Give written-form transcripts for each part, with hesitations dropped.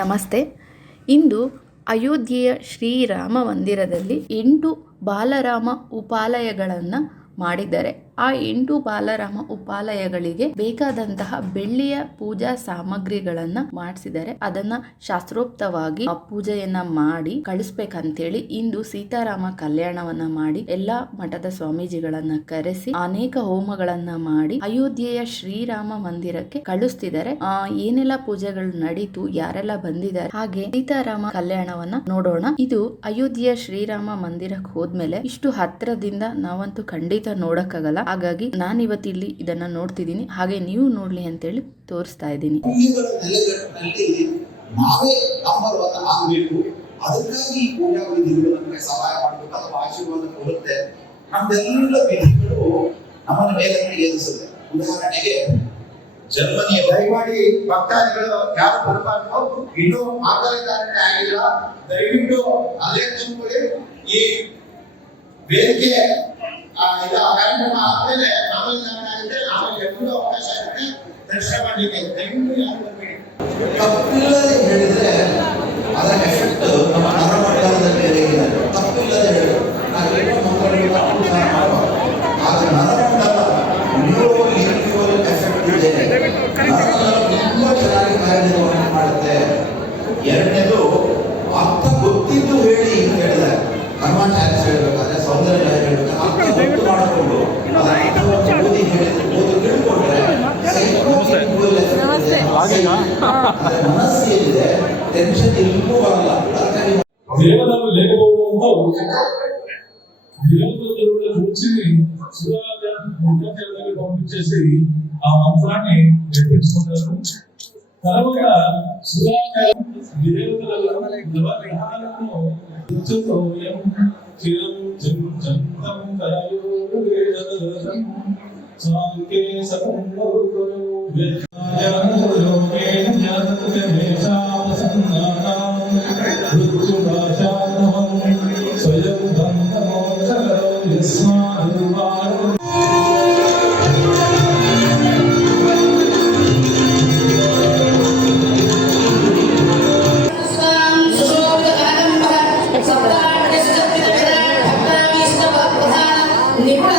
ನಮಸ್ತೆ. ಇಂದು ಅಯೋಧ್ಯೆಯ ಶ್ರೀರಾಮ ಮಂದಿರದಲ್ಲಿ 8 ಬಾಲರಾಮ ಉಪಾಲಯಗಳನ್ನು ಮಾಡಿದ್ದಾರೆ. ಆ 8 ಬಾಲರಾಮ ಉಪಾಲಯಗಳಿಗೆ ಬೇಕಾದಂತಹ ಬೆಳ್ಳಿಯ ಪೂಜಾ ಸಾಮಗ್ರಿಗಳನ್ನ ಮಾಡಿಸಿದ್ದಾರೆ. ಅದನ್ನ ಶಾಸ್ತ್ರೋಕ್ತವಾಗಿ ಪೂಜೆಯನ್ನ ಮಾಡಿ ಕಳಿಸ್ಬೇಕಂತೇಳಿ ಇಂದು ಸೀತಾರಾಮ ಕಲ್ಯಾಣವನ್ನ ಮಾಡಿ ಎಲ್ಲಾ ಮಠದ ಸ್ವಾಮೀಜಿಗಳನ್ನ ಕರೆಸಿ ಅನೇಕ ಹೋಮಗಳನ್ನ ಮಾಡಿ ಅಯೋಧ್ಯೆಯ ಶ್ರೀರಾಮ ಮಂದಿರಕ್ಕೆ ಕಳಿಸ್ತಿದ್ದಾರೆ. ಏನೆಲ್ಲ ಪೂಜೆಗಳು ನಡೀತು, ಯಾರೆಲ್ಲ ಬಂದಿದ್ದಾರೆ, ಹಾಗೆ ಸೀತಾರಾಮ ಕಲ್ಯಾಣವನ್ನ ನೋಡೋಣ. ಇದು ಅಯೋಧ್ಯೆಯ ಶ್ರೀರಾಮ ಮಂದಿರಕ್ಕೆ ಹೋದ್ಮೇಲೆ ಇಷ್ಟು ಹತ್ರದಿಂದ ನಾವಂತೂ ಖಂಡಿತ ನೋಡಕ್ಕಾಗಲ್ಲ. ಹಾಗಾಗಿ ನಾನಿವತ್ತಿಲ್ಲಿ ಇದನ್ನ ನೋಡ್ತಿದ್ದೀನಿ, ಹಾಗೆ ನೀವು ನೋಡ್ಲಿ ಅಂತೇಳಿ ತೋರಿಸ್ತಾ ಇದ್ದೀನಿ. ಅದಕ್ಕಾಗಿ ಪೂಜಾ ವಿಧಿಗಳು ನಮಗೆ ಸಹಾಯ ಮಾಡಬೇಕು ಅಥವಾ ಆಶೀರ್ವಾದ ಕೊಡುತ್ತೆ. ನಮ್ಮೆಲ್ಲ ವಿಧಿಗಳು ನಮ್ಮನ್ನು ಮೇಲಕ್ಕೆ ಏರಿಸುತ್ತೆ. ಉದಾಹರಣೆಗೆ ಜರ್ಮನಿಯ ದಯಮಾಡಿ ಭಕ್ತಾದಿಗಳು ಯಾರು ಬರಬಾರ್ದು, ಇನ್ನೂ ಆಕಲಿಕಾರಣ ಆಗಿಲ್ಲ, ದಯವಿಟ್ಟು ಅಲ್ಲೇ ತುಂಬಿಕೊಳ್ಳಿ. ಈ ವೇದಿಕೆ ಕಾರ್ಯಕ್ರಮ ಆದ್ಮೇಲೆ ಆಮೇಲೆ ಎಲ್ಲರೂ ಅವಕಾಶ ಇರುತ್ತೆ ದರ್ಶನ ಮಾಡಲಿಕ್ಕೆ. ದಯವಿಟ್ಟು ಯಾರು ಬರಬೇಡಿ. ತಪ್ಪಿಲ್ಲದೆ ಹೇಳಿದ್ರೆ ಅದರ ಎಫೆಕ್ಟ್ ನಮ್ಮ ನರಮಂಡಲದ ಮೇಲೆ ಇದೆ. ತಪ್ಪಿಲ್ಲದೆ ಹೇಳಿದ್ರು ನಾವೇನೋ ಮಕ್ಕಳಿಗೆ ಮಾಡುವ ಆದ್ರೆ ನರಮಂಡಲ ನ್ಯೂರೋಲಿಂಗ್ವಲ್ ಎಫೆಕ್ಟ್ ಇದೆ. ನರಮಂಡಲ ತುಂಬಾ ಚೆನ್ನಾಗಿ ಕಾರ್ಯನಿರ್ವಹಣೆ ಮಾಡುತ್ತೆ. ಎರಡನೇದು ಅರ್ಥ ಗೊತ್ತಿದ್ದು ಹೇಳಿ ಹೇಳಿದೆ. ಹನುಮಾಚಾರ್ಯ ಹೇಳ್ಬೇಕಾದ್ರೆ ಸೌಂದರ್ಯ ಹೇಳ್ಬೇಕಾದ್ರೆ ಅರ್ಥ ಗೊತ್ತು ಮಾಡಿಕೊಂಡು ಓದಿ ಹೇಳಿದ್ರೆ ಓದಿ ತಿಳ್ಕೊಂಡ್ರೆ ಮನಸ್ಸು ಏನಿದೆ ಟೆನ್ಷನ್ ಎಲ್ಲೂ ಬರಲ್ಲ. దేవతలు లేకపోవడంతో దేవతల రుచిని సుధాకర్ పంపించేసి ఆ మంత్రాన్ని నేర్పించుకుంటారు. తర్వాత సుధాకర్ దేవతల విగ్రహాలను చిరం చంతం కరయోగేశం సాంకే సకంలో స్వయం నిపుణ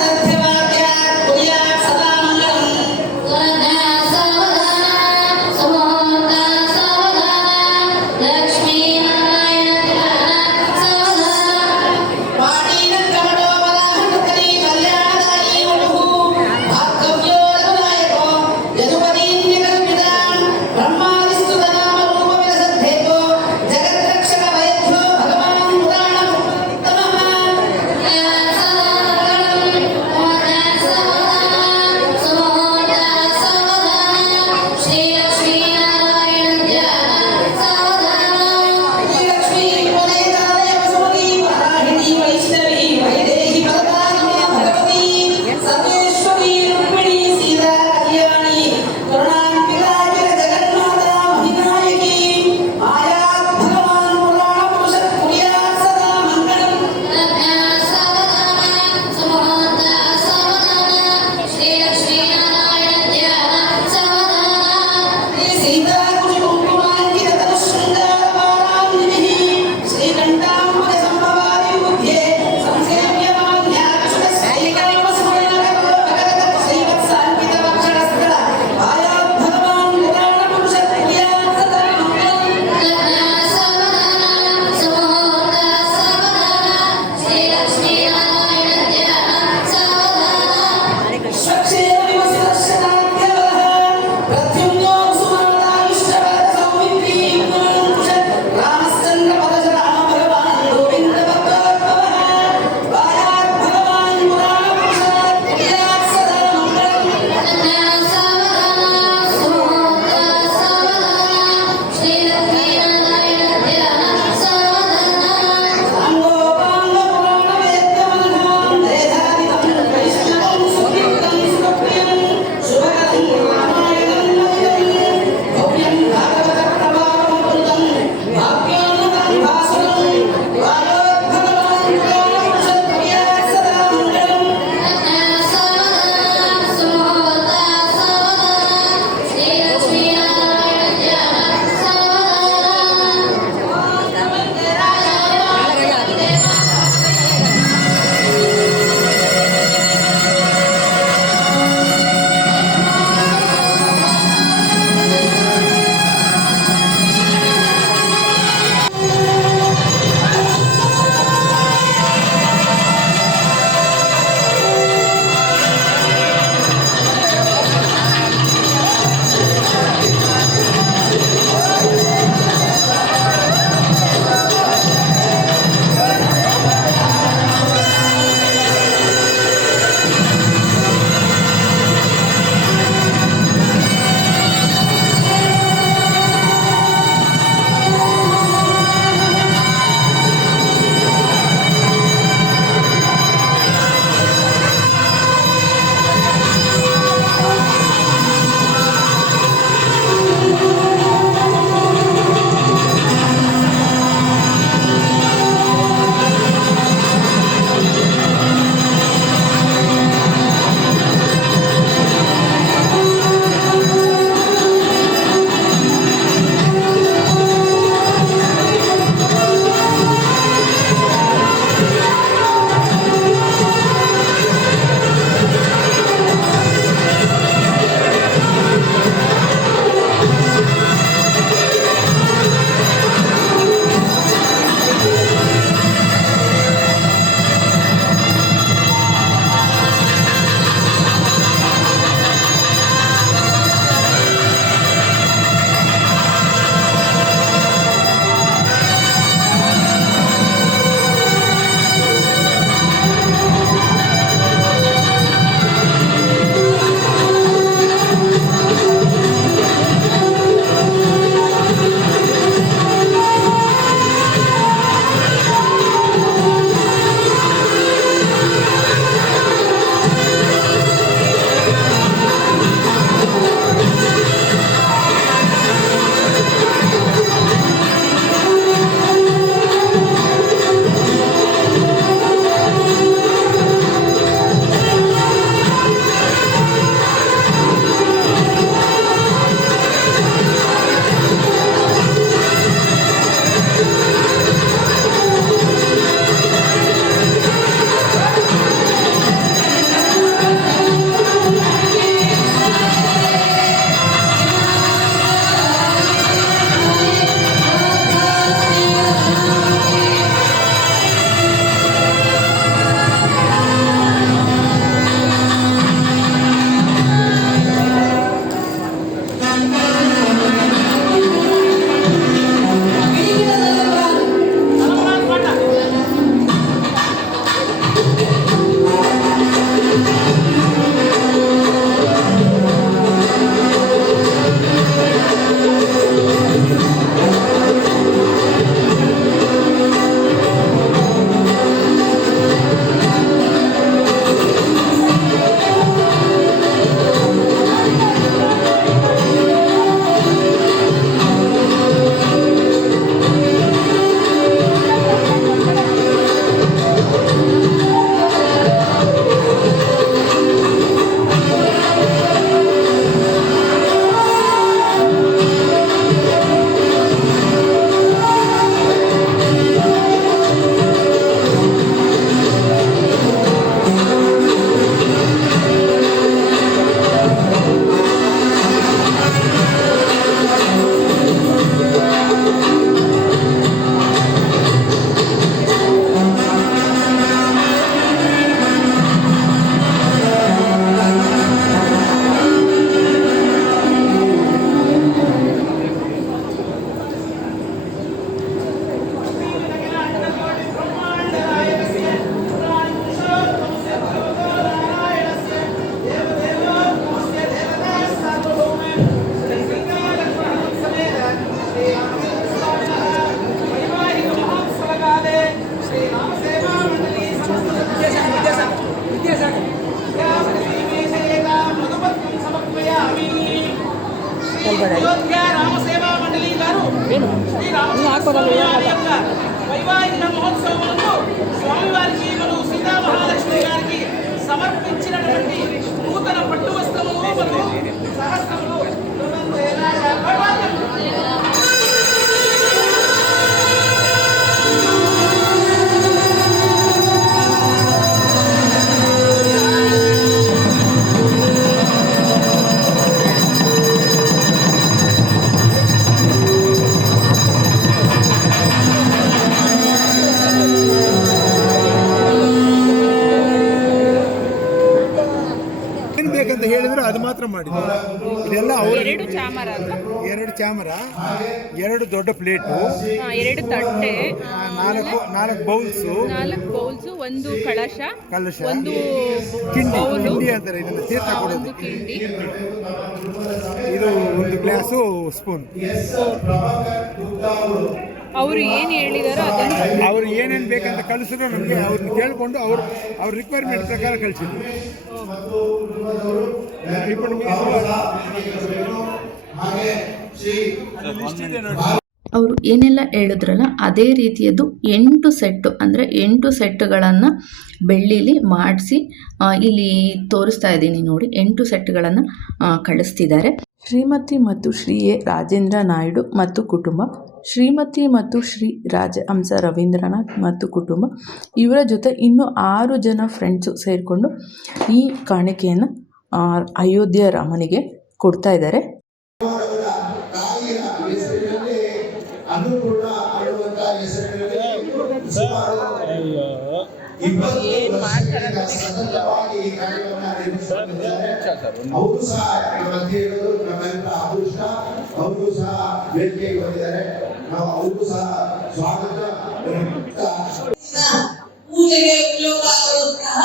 అయోధ్య రామసేవా మండలి గారు శ్రీ రామచంద్రస్వామి యొక్క వైవాహిక మహోత్సవములకు స్వామివారికి మరియు సీతా మహాలక్ష్మి గారికి సమర్పించినటువంటి నూతన పట్టు వస్త్రములు మరియు సహస్రములు ಏನು ಬೇಕಂತ ಹೇಳಿದ್ರು ಅದು ಮಾತ್ರ ಮಾಡಿದ್ರು. ಇದೆಲ್ಲ ಅವರು ಎರಡು ಚಾಮರ, ಎರಡು ದೊಡ್ಡ ಪ್ಲೇಟು, ಎರಡು ತಟ್ಟೆ, ನಾಲ್ಕು ಬೌಲ್ಸು, ಒಂದು ಕಳಶ, ಒಂದು ಕಿಂಡಿ ಅಂತಾರೆ ಇದನ್ನ ತೀರ್ಥ ಕೊಡೋದು. ಇದು ಒಂದು ಗ್ಲಾಸು ಸ್ಪೂನ್. ಅವರು ಏನು ಹೇಳಿದಾರೋ ಅದನ್ನು ಅವ್ರು ಏನೇನು ಬೇಕಂತ ಕಳಿಸಿದ್ರು ನಮಗೆ ಅವ್ರನ್ನ ಕೇಳಿಕೊಂಡು ಅವ್ರ ರಿಕ್ವೈರ್ಮೆಂಟ್ ಪ್ರಕಾರ ಕಳಿಸಿದ್ರು. ಅವರು ಏನೆಲ್ಲ ಹೇಳಿದ್ರಲ್ಲ ಅದೇ ರೀತಿಯದ್ದು 8 ಸೆಟ್ಟು ಅಂದರೆ 8 ಸೆಟ್ಗಳನ್ನು ಬೆಳ್ಳಿಲಿ ಮಾಡಿಸಿ ಇಲ್ಲಿ ತೋರಿಸ್ತಾ ಇದ್ದೀನಿ ನೋಡಿ. 8 ಸೆಟ್ಗಳನ್ನು ಕಳಿಸ್ತಿದ್ದಾರೆ. ಶ್ರೀಮತಿ ಮತ್ತು ಶ್ರೀ ಎ ರಾಜೇಂದ್ರ ನಾಯ್ಡು ಮತ್ತು ಕುಟುಂಬ, ಶ್ರೀಮತಿ ಮತ್ತು ಶ್ರೀ ರಾಜಹಂಸ ರವೀಂದ್ರನಾಥ್ ಮತ್ತು ಕುಟುಂಬ, ಇವರ ಜೊತೆ ಇನ್ನೂ 6 ಜನ ಫ್ರೆಂಡ್ಸು ಸೇರಿಕೊಂಡು ಈ ಕಾಣಿಕೆಯನ್ನು ಅಯೋಧ್ಯೆ ರಾಮನಿಗೆ ಕೊಡ್ತಾ ಇದ್ದಾರೆ. ಅವರು ಸಹ ನಮ್ಮೆಲ್ಲ ಅದೃಷ್ಟ. ಅವರು ಸಹ ವೇದಿಕೆಗೆ ಬಂದಿದ್ದಾರೆ. ನಾವು ಅವ್ರಿಗೂ ಸಹ ಸ್ವಾಗತ. ಪೂಜೆಗೆ ಉಪಯೋಗ ಆಗುವಂತಹ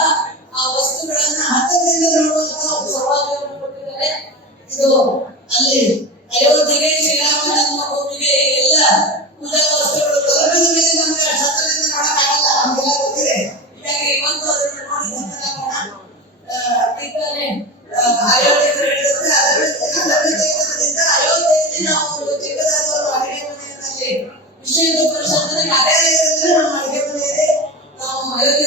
ಆ ವಸ್ತುಗಳನ್ನ ಹತ್ತಿರದಿಂದ ನೋಡುವಂತಹ ಒಂದು ಸೌಭಾಗ್ಯವನ್ನು ಕೊಟ್ಟಿದ್ದಾರೆ. ಇದು ಅಲ್ಲಿ ಅಯೋಧ್ಯೆಗೆ ಶ್ರೀರಾಮನ ಭೂಮಿಗೆ ಎಲ್ಲ ಪೂಜಾ ವಸ್ತುಗಳು ದೊರಕದ ಮೇಲೆ ನಮ್ಗೆ ಹತ್ತಿರದಿಂದ ನೋಡಕ್ಕಾಗಲ್ಲ, ನಮಗೆಲ್ಲ ಗೊತ್ತಿದೆ. ಹೀಗಾಗಿ ಇವತ್ತು ಅದನ್ನು ನೋಡಿ ಧನ್ಯರಾಗೋಣ. ಈಗಾಗಲೇ ಅಯೋಧ್ಯೆ ಹೇಳಿದ್ರೆ ಅದರಿಂದ ಅಯೋಧ್ಯೆಯಲ್ಲಿ ನಾವು ಒಂದು ಚಿಕ್ಕದಾದ ಒಂದು ಅಡುಗೆ ಮನೆಯಲ್ಲಿ ವಿಶ್ವ ಹಿಂದೂ ಪರಿಷತ್ತಿನ ಕಾರ್ಯಾಲಯದಲ್ಲಿ ನಮ್ಮ ಅಡುಗೆ ಮನೆ ಇದೆ. ನಾವು ಅಯೋಧ್ಯೆ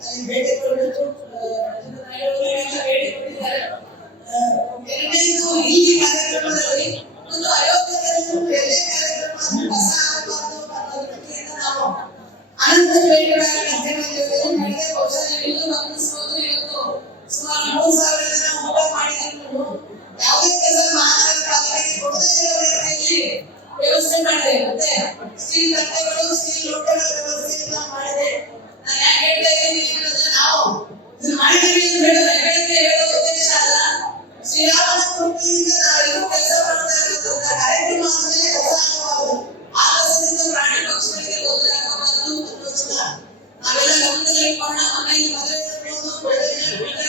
ಅಲ್ಲಿ ಭೇಟಿ ಕೊಡಬೇಕು. ಭೇಟಿ ಕೊಟ್ಟಿದ್ದಾರೆ. ಎರಡನೇದು ಇಲ್ಲಿ ಕಾರ್ಯಕ್ರಮದಲ್ಲಿ ಒಂದು ಅಯೋಧ್ಯೆಯಲ್ಲಿ ಎಲ್ಲೇ ಕಾರ್ಯಕ್ರಮ ಕಸ ಆಗಬಾರದು ಅನ್ನೋದ್ರ ದೃಷ್ಟಿಯಿಂದ ನಾವು ಅನಂತ ಭೇಟಿಗಳ ನಡೆಗೆ ಬಹುಶಃ ಇಲ್ಲೂ ಗಮನಿಸಬಹುದು. ಇವತ್ತು ಸುಮಾರು 3,000 ಜನ ಊಟ ಮಾಡಿದ್ರು ಯಾವುದೇ ಕೆಲಸ ಮಹಾನಗರ ಪಾಲಿಕೆಗೆ ಕೊಡದೇ ಇರೋ ರೀತಿಯಲ್ಲಿ ವ್ಯವಸ್ಥೆ ಮಾಡಿದೆ. ಮತ್ತೆ ಸ್ಟೀಲ್ ತಟ್ಟೆಗಳು, ಸ್ಟೀಲ್ ಲೋಟಗಳ ವ್ಯವಸ್ಥೆಯನ್ನ ಮಾಡಿದೆ. ನಾನು ಯಾಕೆ ಹೇಳ್ತಾ ಇದ್ದೀನಿ ಅಂದ್ರೆ ನಾವು ಇದನ್ನ ಮಾಡಿದ್ದೀವಿ ಅಂತ ಹೇಳೋ ಉದ್ದೇಶ ಅಲ್ಲ. ಶ್ರೀರಾಮನ ಕೃಪೆಯಿಂದ ನಾವೆಲ್ಲರೂ ಕೆಲಸ ಮಾಡ್ತಾ ಇರೋದ್ರಿಂದ ಕಾರ್ಯಕ್ರಮ ಆದ್ಮೇಲೆ ಕಸ ಆಗಬಾರದು, ಆ ಕಸದಿಂದ ಪ್ರಾಣಿ ಪಕ್ಷಿಗಳಿಗೆ ತೊಂದರೆ ಆಗಬಾರದು ಅನ್ನೋದನ್ನ ನಾವೆಲ್ಲ ಗಮನದಲ್ಲಿ ಇಟ್ಕೊಂಡ ಮನೆಯಲ್ಲಿ ಮದುವೆ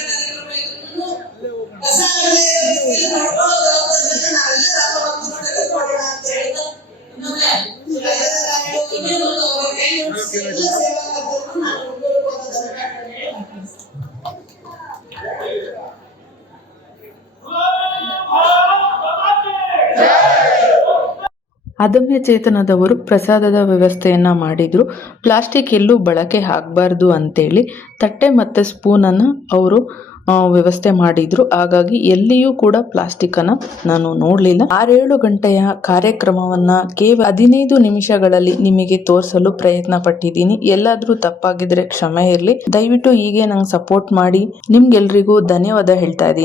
ಕಾರ್ಯಕ್ರಮ ಇದ್ರೂ ಕಸ ಆಗದೆ ನೋಡ್ಕೊಳ್ಳೋ ಜವಾಬ್ದಾರಿಯನ್ನು ನಾವೆಲ್ಲ ರಾಮಭಕ್ತರು ಮಾಡೋಣ ಅಂತ ಹೇಳ್ತಾ ಇನ್ನೊಮ್ಮೆ ಇನ್ನೊಂದು ಕೈ ಜೋಡಿಸಿ ಎಲ್ಲ ಸೇವಾಕರ್ತರನ್ನು ನಾನು ಹೃದಯಪೂರ್ವಕ ಧನ್ಯವಾದಗಳನ್ನು ಅದಮ್ಯ ಚೇತನದವರು ಪ್ರಸಾದದ ವ್ಯವಸ್ಥೆಯನ್ನು ಮಾಡಿದರು. ಪ್ಲಾಸ್ಟಿಕ್ ಎಲ್ಲೂ ಬಳಕೆ ಆಗಬಾರ್ದು ಅಂತೇಳಿ ತಟ್ಟೆ ಮತ್ತು ಸ್ಪೂನನ್ನು ಅವರು ವ್ಯವಸ್ಥೆ ಮಾಡಿದ್ರು. ಹಾಗಾಗಿ ಎಲ್ಲಿಯೂ ಕೂಡ ಪ್ಲಾಸ್ಟಿಕ್ಕನ್ನು ನಾನು ನೋಡಲಿಲ್ಲ. 6-7 ಗಂಟೆಯ ಕಾರ್ಯಕ್ರಮವನ್ನು ಕೇವಲ 15 ನಿಮಿಷಗಳಲ್ಲಿ ನಿಮಗೆ ತೋರಿಸಲು ಪ್ರಯತ್ನ ಪಟ್ಟಿದ್ದೀನಿ. ಎಲ್ಲಾದರೂ ತಪ್ಪಾಗಿದ್ರೆ ಕ್ಷಮೆ ಇರಲಿ. ದಯವಿಟ್ಟು ಹೀಗೆ ನಂಗೆ ಸಪೋರ್ಟ್ ಮಾಡಿ. ನಿಮ್ಗೆಲ್ರಿಗೂ ಧನ್ಯವಾದ ಹೇಳ್ತಾ ಇದ್ದೀನಿ.